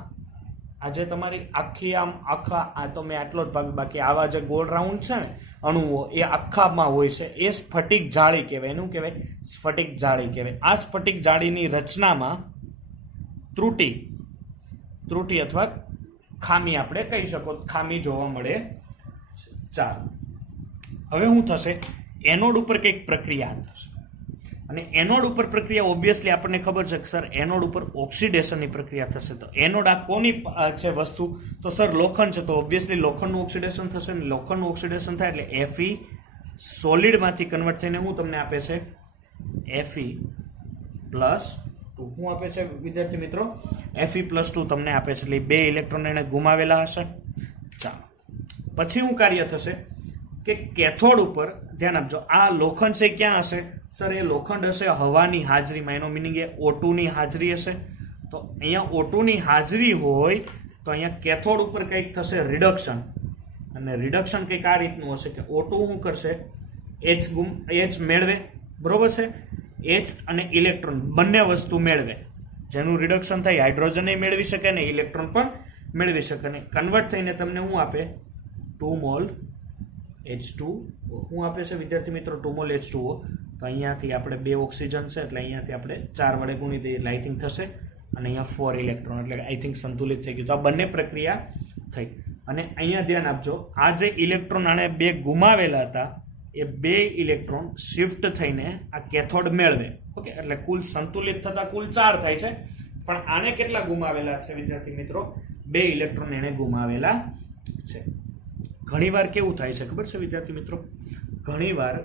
આજે તમારી આખી આખા આ તો મેં આટલો જ ભાગ, બાકી આવા જે ગોળ રાઉન્ડ છે ને અણુઓ એ આખામાં હોય છે એ સ્ફટિક જાળી કહેવાય. એનું કહેવાય સ્ફટિક જાળી કહેવાય. આ સ્ફટિક જાળીની રચનામાં ત્રુટી અથવા ખામી આપણે કહી શકો, ખામી જોવા મળે. ચાલો હવે શું થશે? એનોડ ઉપર કંઈક પ્રક્રિયા થશે અને એનોડ ઉપર પ્રક્રિયા ઓબ્વિયસલી આપણને ખબર છે કે સર એનોડ ઉપર ઓક્સિડેશનની પ્રક્રિયા થશે. તો એનોડ આ કોની છે વસ્તુ? તો સર લોખંડ છે, તો ઓબ્વિયસલી લોખંડનું ઓક્સિડેશન થશે અને લોખંડનું ઓક્સિડેશન થાય એટલે Fe સોલિડમાંથી કન્વર્ટ થઈને શું તમને આપે છે? Fe+2. શું આપે છે વિદ્યાર્થી મિત્રો? Fe+2 તમને આપે છે. એટલે 2 ઇલેક્ટ્રોન એને ગુમાવેલા હશે. ચાલો પછી શું કાર્ય થશે કે કેથોડ ઉપર ધ્યાન આપજો, આ લોખંડ છે ક્યાં હશે? સર એ લોખંડ હશે હવાની હાજરીમાં. એનો મિનિંગ એ O2 ની હાજરી હશે. તો અહીંયા O2 ની હાજરી હોય તો અહીંયા કેથોડ ઉપર કંઈક થશે રિડક્શન, અને રિડક્શન કંઈક આ રીતનું હશે કે O2 શું કરશે? H મેળવે, બરોબર છે? H અને ઇલેક્ટ્રોન બંને વસ્તુ મેળવે, જેનું રિડક્શન થાય હાઇડ્રોજન મેળવી શકે ને ઇલેક્ટ્રોન પણ મેળવી શકે ને કન્વર્ટ થઈને તમને શું આપે? 2 મોલ H2O. શું આપે છે વિદ્યાર્થી મિત્રો? 2 મોલ H2O. તો અહીંયાથી આપણે 2 ઓક્સિજન છે એટલે અહીંયાથી આપણે 4 વડે ગુણી દઈએ એટલે આઈ થિંક થશે, અને અહીંયા 4 ઇલેક્ટ્રોન એટલે આઈ થિંક સંતુલિત થઈ ગયું. તો આ બંને પ્રક્રિયા થઈ. અને અહીંયા ધ્યાન આપજો, આ જે ઇલેક્ટ્રોન આને 2 ગુમાવેલા હતા એ 2 ઇલેક્ટ્રોન શિફ્ટ થઈને આ કેથોડ મેળવે, ઓકે. એટલે કુલ સંતુલિત થતા કુલ 4 થાય છે, પણ આને કેટલા ગુમાવેલા છે વિદ્યાર્થી મિત્રો? 2 ઇલેક્ટ્રોન એને ગુમાવેલા છે. ઘણીવાર કેવું થાય છે ખબર છે વિદ્યાર્થી મિત્રો, ઘણીવાર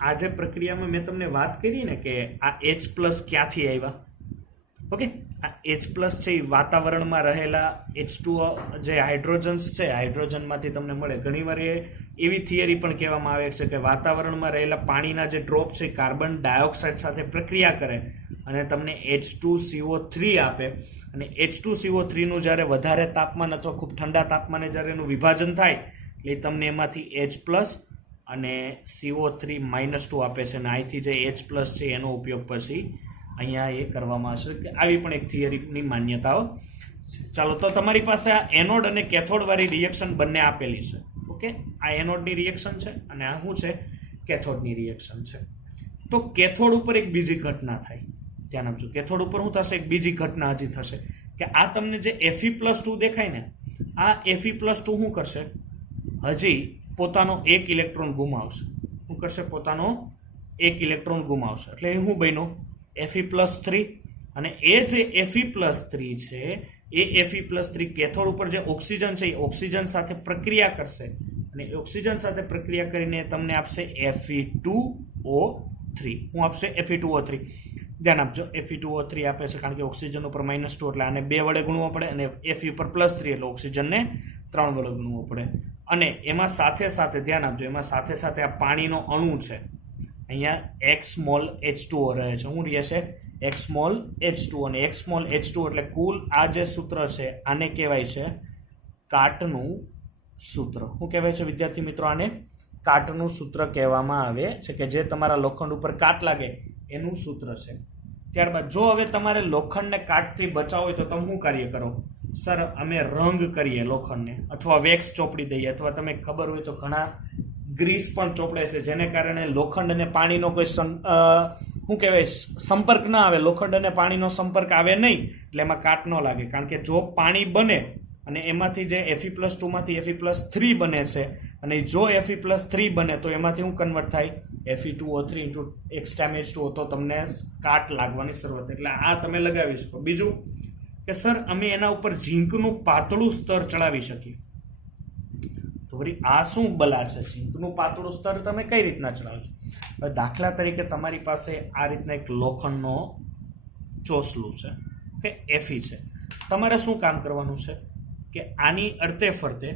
આ જે પ્રક્રિયામાં મેં તમને વાત કરી ને કે આ H+ ક્યાંથી આવ્યા, ઓકે, આ H+ છે એ વાતાવરણમાં રહેલા H2O જે હાઇડ્રોજન્સ છે, હાઇડ્રોજનમાંથી તમને મળે. ઘણીવાર એવી થિયરી પણ કહેવામાં આવે છે કે વાતાવરણમાં રહેલા પાણીના જે ડ્રોપ છે કાર્બન ડાયોક્સાઇડ સાથે પ્રક્રિયા કરે અને તમને H2CO3 આપે, અને H2CO3 નું જ્યારે વધારે તાપમાન અથવા ખૂબ ઠંડા તાપમાને જ્યારે એનું વિભાજન થાય એટલે તમને એમાંથી H+ અને CO3 -2 આપે છે, અને અહીંથી જે H+ છે એનો ઉપયોગ પછી અહીંયા એ કરવામાં આવશે. કે આવી પણ એક થિયરીની માન્યતાઓ છે. ચાલો, તો તમારી પાસે આ એનોડ અને કેથોડ વાળી રિએક્શન બંને આપેલી છે. ઓકે, આ એનોડની રિએક્શન છે અને આ શું છે, કેથોડની રિએક્શન છે. તો કેથોડ ઉપર એક બીજી ઘટના થાય, ધ્યાન આપજો. કેથોડ ઉપર શું થશે, એક બીજી ઘટના હજી થશે કે આ તમને જે Fe+2 દેખાય ને, આ Fe+2 શું કરશે, હજી પોતાનો 1 ઇલેક્ટ્રોન ગુમાવશે. શું કરશે, પોતાનો 1 ઇલેક્ટ્રોન ગુમાવશે. એટલે એ શું બન્યું, Fe+3. અને એ જે Fe+3 છે એ Fe+3 કેથોડ ઉપર જે ઓક્સિજન છે એ ઓક્સિજન સાથે પ્રક્રિયા કરશે, અને ઓક્સિજન સાથે પ્રક્રિયા કરીને તમને આપશે Fe2O3. શું આપશે, Fe2O3. ધ્યાન આપજો, Fe2O3 આપે છે કારણ કે ઓક્સિજન ઉપર -2 એટલે આને 2 વડે ગુણવો પડે, અને Fe ઉપર +3 એટલે ઓક્સિજનને 3 વડે ગુણવો પડે. અને એમાં સાથે સાથે ધ્યાન આપજો, એમાં સાથે સાથે આ પાણીનો અણુ છે, અહીંયા X-H2O રહે છે. શું રહે છે, X-H2O. અને X-H2O એટલે કુલ આ જે સૂત્ર છે આને કહેવાય છે કાટનું સૂત્ર. શું કહેવાય છે વિદ્યાર્થી મિત્રો, આને કાટનું સૂત્ર કહેવામાં આવે છે, કે જે તમારા લોખંડ ઉપર કાટ લાગે એનું સૂત્ર છે. ત્યારબાદ જો હવે તમારે લોખંડને કાટથી બચાવવો હોય તો તમે શું કાર્ય કરો, સર અમે રંગ કરીએ લોખંડને, અથવા વેક્સ ચોપડી દઈએ, અથવા તમે ખબર હોય તો ઘણા ગ્રીસ પણ ચોપડે છે, જેને કારણે લોખંડ અને પાણીનો કોઈ શું કહેવાય સંપર્ક ના આવે. લોખંડ અને પાણીનો સંપર્ક આવે નહીં એટલે એમાં કાટ ન લાગે. કારણ કે જો પાણી બને અને એમાંથી જે Fe+2 માંથી Fe+3 બને છે, અને જો Fe+3 બને તો એમાંથી શું કન્વર્ટ થાય, Fe2O3 × H2O, તો તમને કાટ લાગવાની શરૂઆત. એટલે આ તમે લગાવી શકો. બીજું કે સર અમે એના ઉપર ઝીંકનું પાતળું સ્તર ચડાવી શકીએ. તો વળી આ શું બલા છે, ઝીંકનું પાતળું સ્તર તમે કઈ રીતના ચડાવો છો? હવે દાખલા તરીકે તમારી પાસે આ રીતના એક લોખંડનો ચોસલું છે, કે Fe છે. તમારે શું કામ કરવાનું છે કે આની અડતે ફરતે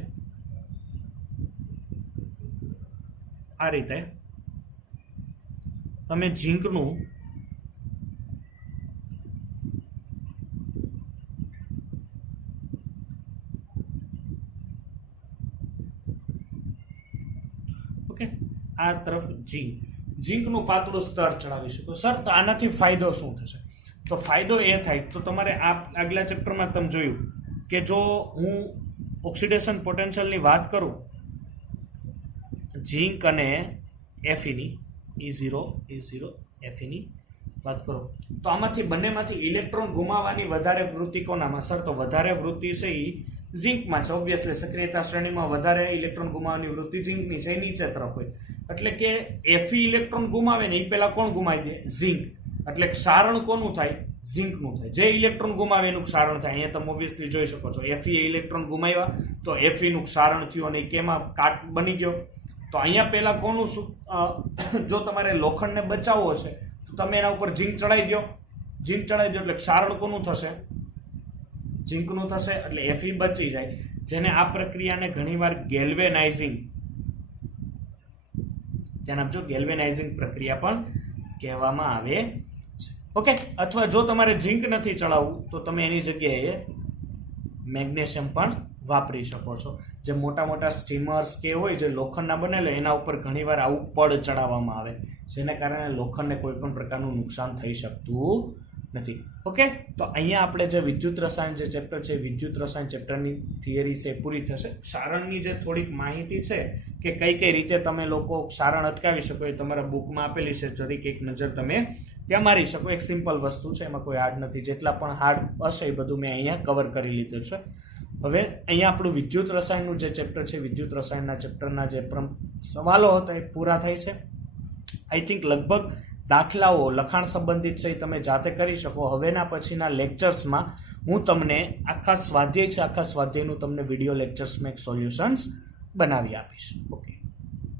આ રીતે તમે ઝીંકનું આ તરફ ઝીંકનું પાતળું સ્તર ચડાવી શકો. સર તો આનાથી ફાયદો શું થશે? તો ફાયદો એ થાય, તો તમારે આ આગલા ચેપ્ટરમાં તમે જોયું કે જો હું ઓક્સિડેશન પોટેન્શિયલની વાત કરું, ઝીંક અને Feની E0 Feની વાત કરો, તો આમાંથી બંનેમાંથી ઇલેક્ટ્રોન ગુમાવવાની વધારે વૃત્તિ કોનામાં? સર તો વધારે વૃત્તિ છે એ ઝીંકમાં છે. ઓબ્વિયસલી સક્રિયતા શ્રેણીમાં વધારે ઇલેક્ટ્રોન ગુમાવવાની વૃત્તિ ઝીંકની છે, નીચે તરફ હોય. એટલે કે Fe ઇલેક્ટ્રોન ગુમાવે ને એ પહેલા કોણ ગુમાવી દે? ઝીંક. એટલે ક્ષારણ કોનું થાય? ઝીંકનું થાય. જે ઇલેક્ટ્રોન ગુમાવે એનું ક્ષારણ થાય. અહીંયા તમે ઓબ્વિયસલી જોઈ શકો છો, Fe ઇલેક્ટ્રોન ગુમાવ્યા તો Fe નું ક્ષારણ થયું અને કેમાં કાટ બની ગયો. તો અહીંયા પહેલા કોનું, જો તમારે લોખંડને બચાવવો છે તો તમે એના ઉપર ઝીંક ચડાવી દો. ઝીંક ચડાવી દો એટલે ક્ષારણ કોનું થશે? ઝીંકનું થશે. એટલે Fe બચી જાય, જેને આ પ્રક્રિયાને ઘણીવાર ગેલ્વેનાઇઝિંગ, ધ્યાન આપજો, ગેલ્વેનાઇઝિંગ પ્રક્રિયા પણ કહેવામાં આવે છે. ઓકે, અથવા જો તમારે ઝીંક નથી ચડાવવું તો તમે એની જગ્યાએ મેગ્નેશિયમ પણ વાપરી શકો છો. જે મોટા મોટા સ્ટીમર્સ કે હોય જે લોખંડના બનેલા એના ઉપર ઘણીવાર આવું પડ ચડાવવામાં આવે, જેને કારણે લોખંડને કોઈ પણ પ્રકારનું નુકસાન થઈ શકતું નથી. ઓકે, તો અહીંયા આપણે જે વિદ્યુત રસાયણ જે ચેપ્ટર છે, વિદ્યુત રસાયણ ચેપ્ટરની થિયરી છે પૂરી થશે. ક્ષારણની જે થોડીક માહિતી છે કે કઈ કઈ રીતે તમે લોકો ક્ષારણ અટકાવી શકો એ તમારા બુકમાં આપેલી છે, જરીક એક નજર તમે ત્યાં મારી શકો. એક સિમ્પલ વસ્તુ છે, એમાં કોઈ હાર્ડ નથી. જેટલા પણ હાર્ડ હશે એ બધું મેં અહીંયા કવર કરી લીધું છે. હવે અહીંયા આપણું વિદ્યુત રસાયણનું જે ચેપ્ટર છે, વિદ્યુત રસાયણના ચેપ્ટરના જે સવાલો હતા એ પૂરા થાય છે. આઈ થિંક લગભગ દાખલાઓ લખાણ સંબંધિત છે એ તમે જાતે કરી શકો. હવેના પછીના લેક્ચર્સમાં હું તમને આખા સ્વાધ્યાય છે આખા સ્વાધ્યાયનું તમને વિડીયો લેક્ચર્સમાં એક સોલ્યુશન્સ બનાવી આપીશ. ઓકે.